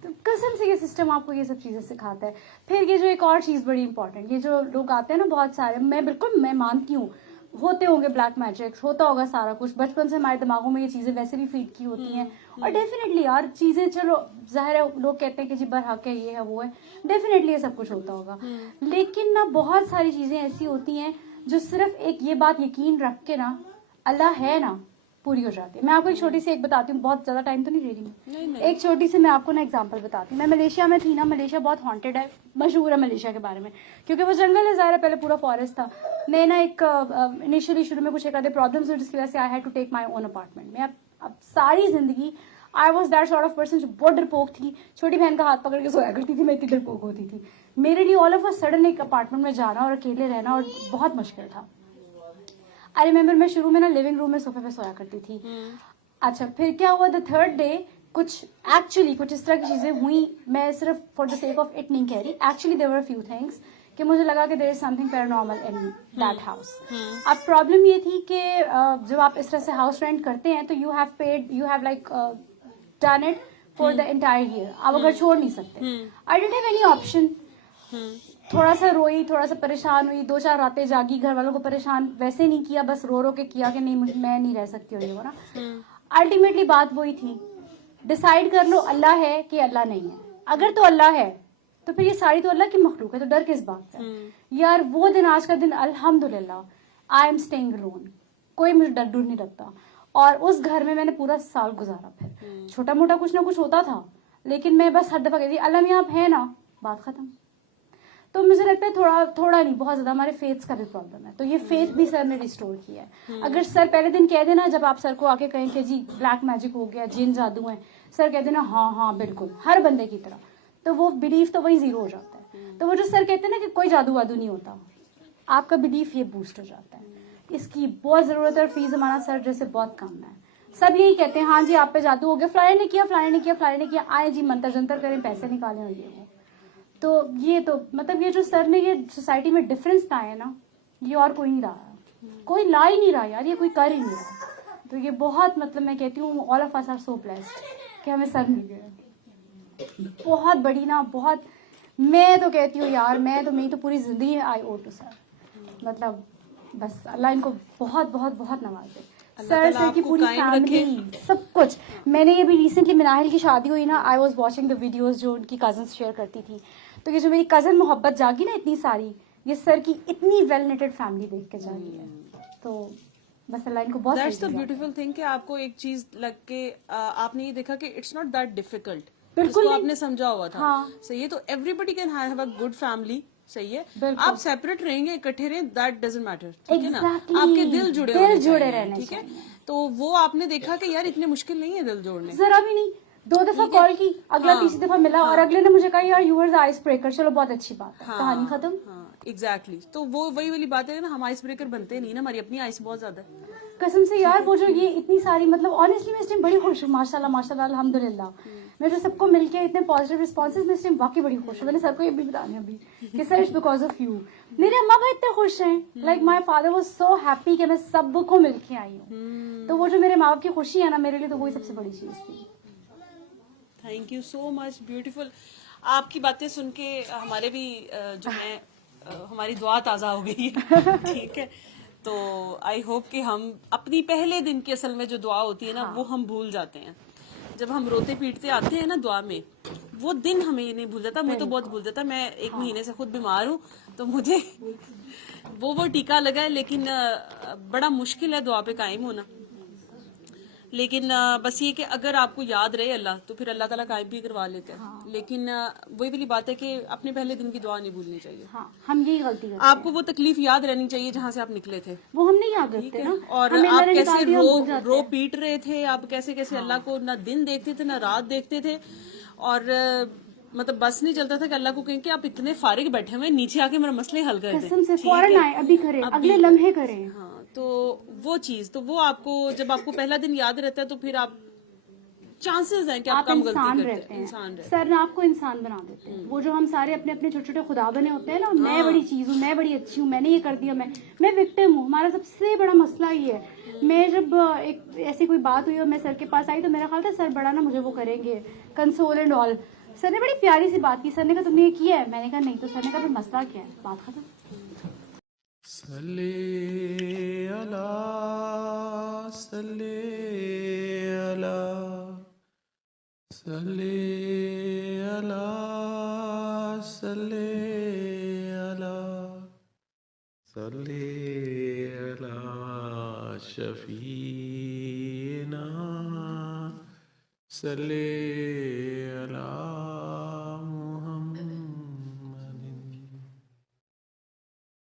تو قسم سے یہ سسٹم آپ کو یہ سب چیزیں سکھاتا ہے. پھر یہ جو ایک اور چیز بڑی امپورٹنٹ, یہ جو لوگ آتے ہیں نا بہت سارے, میں مانتی ہوں ہوتے ہوں گے بلیک میجکس, ہوتا ہوگا سارا کچھ, بچپن سے ہمارے دماغوں میں یہ چیزیں ویسے بھی فیڈ کی ہوتی ہیں. اور ڈیفینیٹلی یار چیزیں, چلو ظاہر ہے لوگ کہتے ہیں کہ جی برحق ہے, یہ ہے وہ ہے, ڈیفینیٹلی یہ سب کچھ ہوتا ہوگا, لیکن نا بہت ساری چیزیں ایسی ہوتی ہیں جو صرف ایک یہ بات یقین رکھ کے نا اللہ ہے نا پوری ہو جاتی ہے. میں آپ کو ایک چھوٹی سی ایک بتاتی ہوں, بہت زیادہ ٹائم تو نہیں لے رہی ہوں, ایک چھوٹی سی میں آپ کو نا ایگزامپل بتاتی ہوں. میں ملیشیا میں تھی نا, ملیشیا بہت ہانٹیڈ ہے, مشہور ہے ملیشیا کے بارے میں کیونکہ وہ جنگل ہے, ظاہر ہے پہلے پورا فارسٹ تھا. میں نا ایک انیشلی شروع میں کچھ ایک آدھے پرابلمس ہوئے جس کی وجہ سے I had to take my own apartment. میں اب ساری زندگی I was that sort of person جو بہت ڈرپوک تھی, چھوٹی بہن کا ہاتھ پکڑ کے سویا کرتی تھی, میں اتنی ڈرپوک ہوتی تھی. میرے لیے آل آف اے سڈن ایک اپارٹمنٹ میں جانا اور اکیلے رہنا اور بہت مشکل تھا. آئی ریمبر میں شروع میں نا لیونگ روم میں صوفے پہ سویا کرتی تھی. اچھا پھر کیا ہوا, دا 3rd ڈے کچھ اس طرح کی چیزیں ہوئی. میں صرف for the sake of it نہیں کہہ رہی, actually there were few things کہ مجھے لگا کہ there is something paranormal in that house. اب پرابلم یہ تھی کہ جب آپ اس طرح سے ہاؤس رینٹ کرتے ہیں تو you have like done it for the entire year, آپ اگر چھوڑ نہیں سکتے. I don't have any option. تھوڑا سا روئی, تھوڑا سا پریشان ہوئی, 2-4 راتیں جاگی, گھر والوں کو پریشان ویسے نہیں کیا, بس رو کے کیا کہ نہیں میں نہیں رہ سکتی, اور یہ وہ نا. الٹیمیٹلی بات وہی تھی, ڈسائڈ کر لو اللہ ہے کہ اللہ نہیں ہے. اگر تو اللہ ہے تو پھر یہ ساری تو اللہ کی مخلوق ہے, تو ڈر کس بات کا. یار وہ دن, آج کا دن الحمدللہ آئی ایم اسٹیئنگ الون, کوئی مجھے ڈر نہیں لگتا. اور اس گھر میں نے پورا سال گزارا. پھر چھوٹا موٹا کچھ نہ کچھ ہوتا تھا, لیکن میں بس ہر دفعہ کہتی اللہ میں آپ ہے نا, بات ختم. تو مجھے لگتا ہے تھوڑا نہیں بہت زیادہ ہمارے فیتھ کا بھی پرابلم ہے. تو یہ فیتھ بھی سر نے ریسٹور کیا ہے. اگر سر پہلے دن کہہ دینا, جب آپ سر کو آ کے کہیں کہ جی بلیک میجک ہو گیا, جن جادو ہیں, سر کہہ دینا ہاں بالکل ہر بندے کی طرح, تو وہ بلیف تو وہی زیرو ہو جاتا ہے. تو وہ جو سر کہتے ہیں نا کہ کوئی جادو وادو نہیں ہوتا, آپ کا بلیف یہ بوسٹ ہو جاتا ہے. اس کی بہت ضرورت ہے, اور فی زمانہ سر جیسے بہت کام ہے. سب یہی کہتے ہیں ہاں جی آپ پہ جادو ہو گیا, فلانے نے کیا, فلانے نے کیا, آئے جی منتر جنتر کریں, پیسے نکالیں, اور یہ ہو. تو یہ تو مطلب یہ جو سر نے یہ سوسائٹی میں ڈفرینس لایا نا, یہ اور کوئی نہیں رہا, کوئی لا ہی نہیں رہا یار, یہ کوئی کر ہی نہیں رہا. تو یہ بہت مطلب میں کہتی ہوں all of us are so blessed کہ ہمیں سر مل گیا. بہت بڑی نا, بہت, میں تو کہتی ہوں یار, میری تو پوری زندگی آئی او ٹو سر. مطلب بس اللہ ان کو بہت بہت بہت نوازے. سر کی پوری فیملی سب کچھ. میں نے یہ بھی ریسنٹلی مناہل کی شادی ہوئی نا, I was watching the videos جو ان کی کزنس شیئر کرتی تھی. تو یہ جو میری کزن محبت جاگی نا اتنی ساری, یہ سر کی اتنی ویل نیٹڈ فیملی دیکھ کے جاگی ہے. تو بس اللہ ان کو بہت. دیٹس دا بیوٹیفل تھنگ کہ آپ کو ایک چیز لگ کے آپ نے یہ دیکھا کہ اٹس ناٹ دیٹ ڈیفیکلٹ, بالکل آپ نے سمجھا ہوا تھا. صحیح ہے, تو everybody can have a good family. صحیح ہے, آپ سیپریٹ رہیں گے, اکٹھے رہیں, دیٹ ڈزنٹ میٹر, ٹھیک ہے نا, آپ کے دل جڑے رہنے, ٹھیک ہے. تو وہ آپ نے دیکھا کہ یار اتنے مشکل نہیں ہے دل جوڑنے, ذرا بھی نہیں. 2 دفعہ کال کی, اگلا 3 دفعہ ملا, اور اگلے نے مجھے کہا یار you are the icebreaker, چلو بہت اچھی بات ہے, کہانی ختم. ایگزیکٹلی. تو وہ وہی والی بات ہے نا, ہم آئس بریکر بنتے نہیں نا, ہماری اپنی آئس بہت زیادہ ہے قسم سے یار. وہ جو یہ اتنی ساری مطلب آنیسٹلی میں اس ٹائم بڑی خوش ہوں, ماشاء اللہ الحمدللہ. میں جو سب کو مل کے اتنے پازیٹیو رسپانسز, میں اس ٹائم واقعی بڑی خوش ہوں. میں نے سر کو یہ بھی بتایا ابھی کہ sir it's because of you. میرے اماں بھائی اتنے خوش ہیں, like my father was so happy کہ میں سب کو مل کے آئی ہوں. تو وہ جو میرے ماں باپ کی خوشی ہے نا, میرے لیے تو وہی سب سے بڑی چیز تھی. Thank you so much, beautiful. آپ کی باتیں سن کے ہمارے بھی جو ہے ہماری دعا تازہ ہو گئی ہے, ٹھیک ہے. تو آئی ہوپ کہ ہم اپنی پہلے دن کی اصل میں جو دعا ہوتی ہے نا, وہ ہم بھول جاتے ہیں. جب ہم روتے پیٹتے آتے ہیں نا دعا میں, وہ دن ہمیں یہ نہیں بھول جاتا. میں تو بہت بھول جاتا, میں 1 مہینے سے خود بیمار ہوں, تو مجھے وہ ٹیکا لگا ہے, لیکن بڑا مشکل ہے دعا پہ قائم ہونا. لیکن بس یہ کہ اگر آپ کو یاد رہے اللہ تو پھر اللہ تعالیٰ قائم بھی کروا لیتے ہیں. لیکن وہی والی بات ہے کہ اپنے پہلے دن کی دعا نہیں بھولنی چاہیے. ہاں ہم یہی غلطی کرتے آپ کو وہ تکلیف یاد رہنی چاہیے جہاں سے آپ نکلے تھے, وہ ہم نہیں یاد رکھتے نا, اور آپ کیسے رو پیٹ رہے تھے, آپ کیسے کیسے اللہ کو نہ دن دیکھتے تھے نہ رات دیکھتے تھے, اور مطلب بس نہیں چلتا تھا کہ اللہ کو کہیں کہ آپ اتنے فارغ بیٹھے ہوئے نیچے آ کے میرا مسئلے حل کر دیں, قسم سے فوراً آئے, ابھی کریں, اگلے لمحے کریں. ہاں تو وہ چیز تو وہ آپ کو جب آپ کو پہلا دن یاد رہتا ہے تو پھر آپ چانسز ہیں کہ آپ کم غلطی کرتے ہیں. انسان رہتے سر آپ کو انسان بنا دیتے ہیں. وہ جو ہم سارے اپنے اپنے چھوٹے چھوٹے خدا بنے ہوتے ہیں نا, میں بڑی چیز ہوں, میں بڑی اچھی ہوں, میں نے یہ کر دیا, میں وکٹم ہوں. ہمارا سب سے بڑا مسئلہ یہ ہے. میں جب ایک ایسی کوئی بات ہوئی اور میں سر کے پاس آئی تو میرا خیال تھا سر بڑا نا مجھے وہ کریں گے کنسول اینڈ آل. سر نے بڑی پیاری سی بات کی. سر نے کہا تم نے یہ کیا ہے, میں نے کہا نہیں. تو سر نے کہا پھر مسئلہ کیا ہے, بات ختم. صلی اللہ صلی اللہ صلی اللہ صلی اللہ صلی اللہ شفیعنا صلی اللہ